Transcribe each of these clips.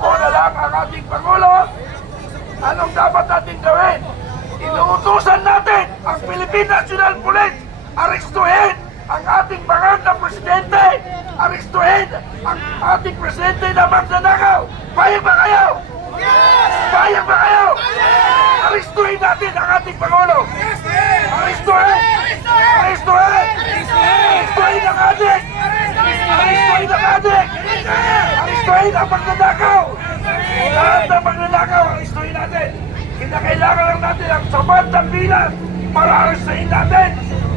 ko na lang ang ating Pangulo. Anong dapat natin gawin? Inuutusan natin ang Philippine National Police. Arestuhin ang ating bangag na presidente. Arestuhin ang ating presidente na magnanakaw. Payag ba kayo? Payag ba kayo? Arestuhin natin ang ating Pangulo. Arestuhin! Arestuhin! Arestuhin ang adik! Arestuhin ang adik! Arestuhin ang magnanakaw! Lahat ng magnanakaw, arestuhin natin! Kinakailangan lang natin ang sapat ng bilang para arestuhin natin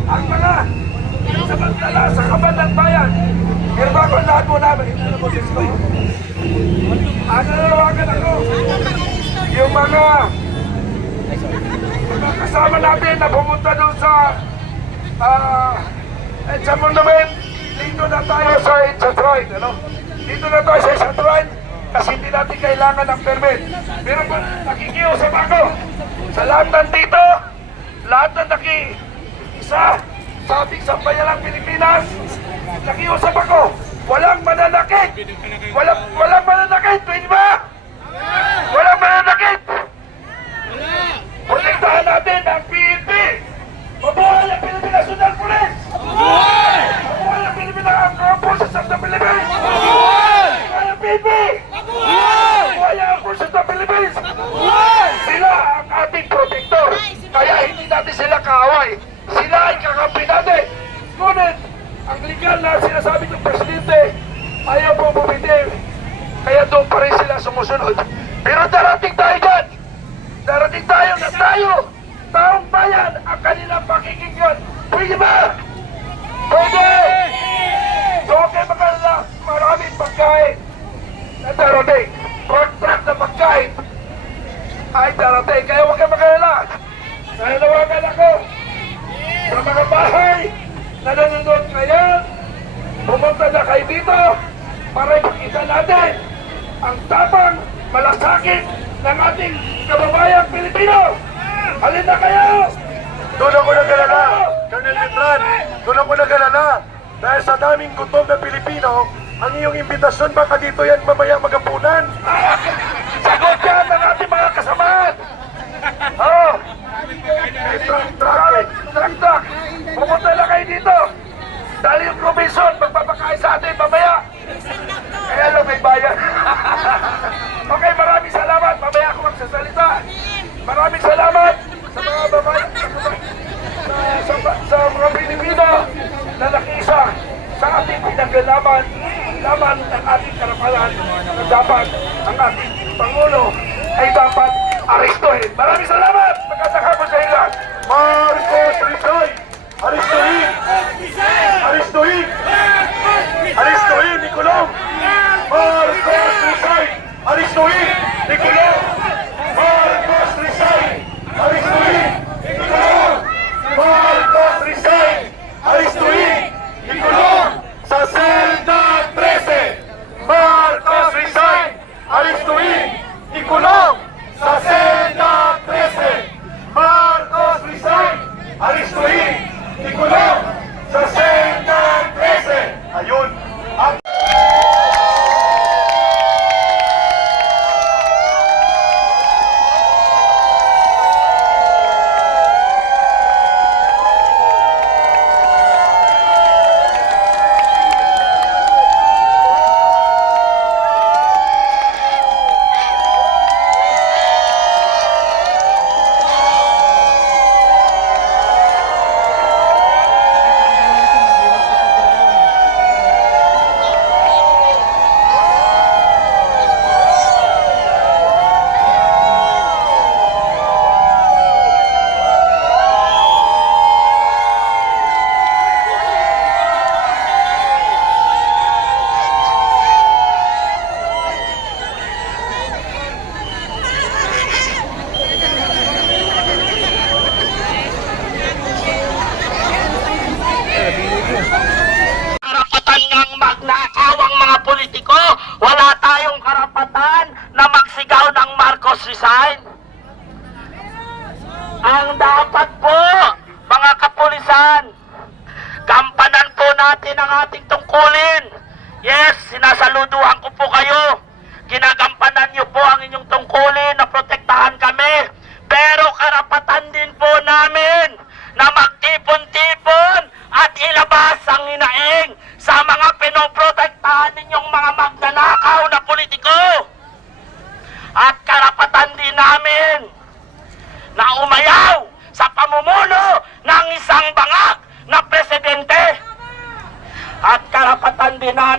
ang mga samantala sa kaban ng bayan. Pero bago lahat mo namin, nanawagan ako yung mga kasama natin na pumunta doon sa monument. Dito na tayo sa Chatroid, ano? Dito na tayo sa Chatroid kasi hindi natin kailangan ng permit. Pero nakikiusap ako sa lahat ng dito, lahat na naki-isa sa ating sambayalang Pilipinas, nakiusap ako, walang mananakit! Walang mananakit, pwede ba? Walang mananakit! Protektahan natin ang PNP! Mabuhay ang Philippine National Police! Mabuhay! Mabuhay ang Philippine Armed Forces of the Philippines! Mabuhay! Mabuhay ang PNP! Mabuhay! Mabuhay ang Forces of the Philippines! Mabuhay! Sila ang ating protector! Kaya hindi natin sila kaaway! Sila ay kakampi natin! Ngunit, ang legal na sinasabi ng Presidente, ayaw po bumitiw. Kaya doon pa rin sila sumusunod. Pero darating tayo dyan! Darating tayo na tayo, taong bayan, ang kanilang pakikinggan. Pwede ba? Pwede! So, okay, maraming pagkain na darating. Contract na pagkain ay darating. Kaya huwag kayo magalala. Nanawagan ako sa mga bahay na nanonood ngayon. Pumunta na kayo dito para ipakita natin ang tapang malasakit ng ating kababayang Pilipino. Halin na kayo! Doon ako nagalala, Colonel Letran, doon ako nagalala. Dahil sa daming gutom na Pilipino, ang iyong imbitasyon baka dito yan mamaya magapunan. Sagot yan ng ating mga kasamahan! Oh! Truck! Pumunta na kayo dito! Dahil yung Robinson, magpapakain sa atin mamaya! Kaya lang may bayan. Okay, maraming salamat. Mamaya ako magsasalita. Maraming salamat sa mga babae, sa mga Pilipino na nakiisa sa ating pinaglalaban, laban ng ating karapalan na dapat ang ating Pangulo ay dapat arestuhin. Maraming salamat. Magandang hapon sa ilan. Marcos Rizal! Aristuhin! Aristuhin! Aristuhin, Nicolong! Marcos Rizal! Aristuhin! Nicolong! Marcos Rizal! Aristuhin! Nicolong! Marcos Rizal! Aristuhin! Nicolong! Sa Selda 13! Marcos Rizal! Aristuhin! Nicolong! Sa Selda 13! Marcos Rizal! Aristuhin! Nicolong! Sa Selda 13! Ayun! At resign. Ang dapat po, mga kapulisan, gampanan po natin ang ating tungkulin. Yes, sinasaluduhan ko po kayo. Ginagampanan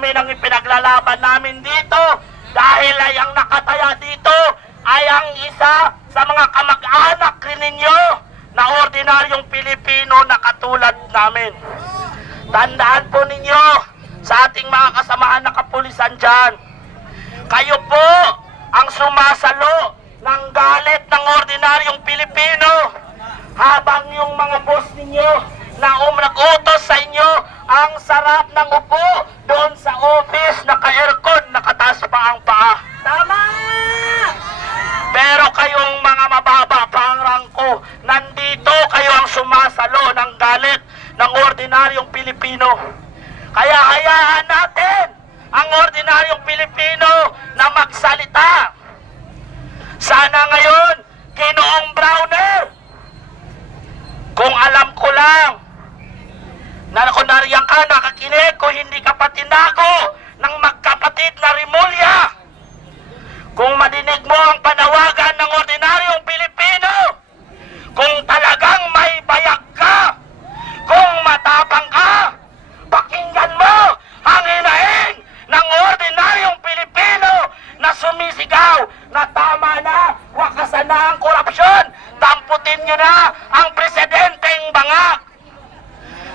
namin ang ipinaglalaban namin dito dahil ay ang nakataya dito ay ang isa sa mga kamag-anak rin ninyo na ordinaryong Pilipino na katulad namin. Tandaan po ninyo sa ating mga kasamahan na kapulisan dyan, kayo po ang sumasalo ng galit ng ordinaryong Pilipino habang yung mga boss ninyo na nag-utos sa inyo ang sarap ng upo doon sa office, naka-aircon, nakataas pa ang paa. Tama! Pero kayong mga mababa pa ang rangko, nandito kayo ang sumasalo ng galit ng ordinaryong Pilipino. Kaya hayaan natin ang ordinaryong Pilipino na magsalita. Sana ngayon, Ginoong Browner, kung alam ko lang na kung nariyan ka, nakakinig, kung hindi ka pa tinago ng magkapatid na Rimulya, kung madinig mo ang panawagan ng ordinaryong Pilipino, kung talagang may bayag ka, kung matapang ka, pakinggan mo ang hinaing ng ordinaryong Pilipino na sumisigaw na tama na, wakasan na ang korupsyon, damputin nyo na ang presidenteng bangak.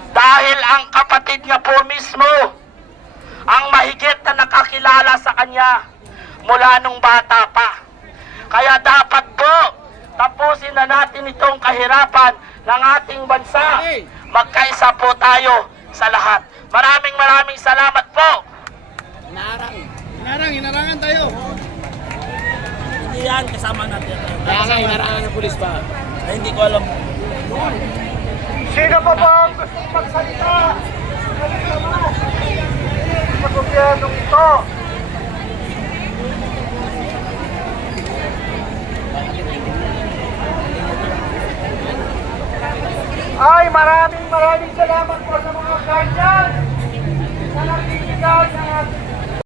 Dahil ang kapatid niya po mismo ang mahigit na nakakilala sa kanya mula nung bata pa. Kaya dapat po tapusin na natin itong kahirapan ng ating bansa. Magkaisa po tayo sa lahat. Maraming salamat po. Hinarangan tayo. Hindi yan kasama natin. Kaya nga, hinarangan ng pulis pa. Ay, hindi ko alam. Sino pa ba ang gustong magsalita? Sa gobyernong ito. Ay, maraming salamat po sa mga guardian.